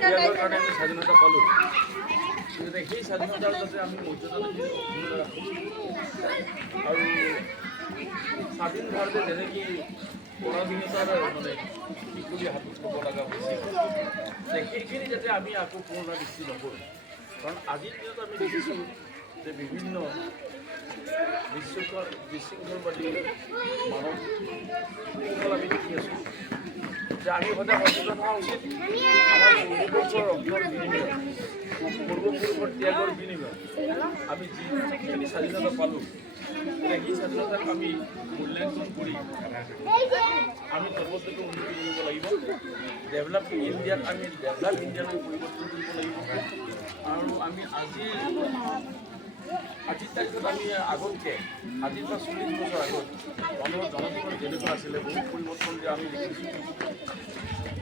ত্যাগৰ কাৰণে আমি স্বাধীনতা পালোঁ, গতিকে সেই স্বাধীনতাৰ যাতে আমি মৰ্যাদা ৰাখোঁ আৰু স্বাধীন ভাৰতে যেনেকৈ পৰাধীনতাৰ মানে শিকলি হাতত ল'ব লগা হৈছিল, সেইখিনি যাতে আমি আকৌ পুনৰাবৃত্তি নকৰোঁ। কাৰণ আজিৰ দিনত আমি দেখিছোঁ যে বিভিন্ন বিশৃংখলবাদী মানৱ আমি দেখি আছোঁ যে আমি সদায় সচেতন হোৱা উচিত। আমাৰ পূৰ্বপুৰুষৰ ৰক্তৰ বিনিময়ত, পূৰ্বপুৰুষৰ ত্যাগৰ বিনিময়ত আমি যিখিনি স্বাধীনতা পালোঁ, সেই স্বাধীনতাক আমি মূল্যাংকন কৰি আমি সৰ্বত্ৰকে উন্নতি কৰিব লাগিব। ডেভেলপ ইণ্ডিয়াক আমি ডেভেলপ ইণ্ডিয়ালৈ পৰিৱৰ্তন কৰিব লাগিব। আৰু আমি আজিৰ তাৰিখত আমি আগতকৈ আজিৰ পৰা 40 বছৰ আগত মানুহৰ জনজীৱন যেনেকুৱা আছিলে বহুত পৰিৱৰ্তন যে আমি দেখিছোঁ।